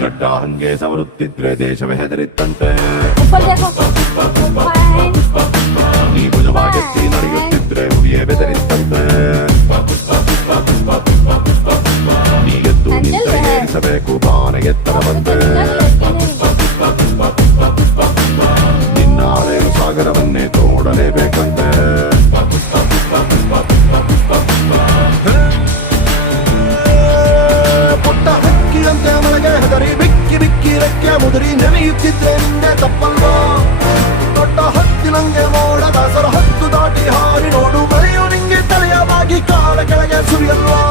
ಗಡ್ಡ ಹಂಗೆ ಸವರುತ್ತಿದ್ರೆ ದೇಶವೇ ಹೆದರಿತ್ತಂತೆ. ನೀ ಭುಜವಾಗೆತ್ತಿ ನಡೆಯುತ್ತಿದ್ರೆ ಹುಲಿಯೇ ಬೆದರಿತ್ತಂತೆ. ನೀ ಎದ್ದು ನಿಂತ ಏರಿಸಬೇಕು ಬಾನೆ ಎತ್ತರ ಬಂತೆ. ನಿನ್ನ ಹಳೆಯ ಸಾಗರವನ್ನೇ ತೋಡಲೇಬೇಕಂತೆ. ಪುಟ್ಟ ಹಕ್ಕಿಯಂತೆ ಮಳೆಗೆ ಹೆದರಿ ಬಿಕ್ಕಿ ಬಿಕ್ಕಿ ರೆಕ್ಕೆ ಮುದುರಿ ನೆನೆಯುತ್ತಿದ್ರೆ ನಿನ್ನೆ ತಪ್ಪಲ್ವಾ? ದೊಡ್ಡ ಹತ್ತಿನಂಗೆ ಮೋಡ ದಾಸರ ಹತ್ತು ದಾಟಿ ಹಾರಿ ನೋಡು, ಮಳೆಯು ನಿಂಗೆ ತಲೆಯ ಬಾಗಿ ಕಾಲ ಕೆಳಗೆ ಸುರಿಯಲ್ವಾ?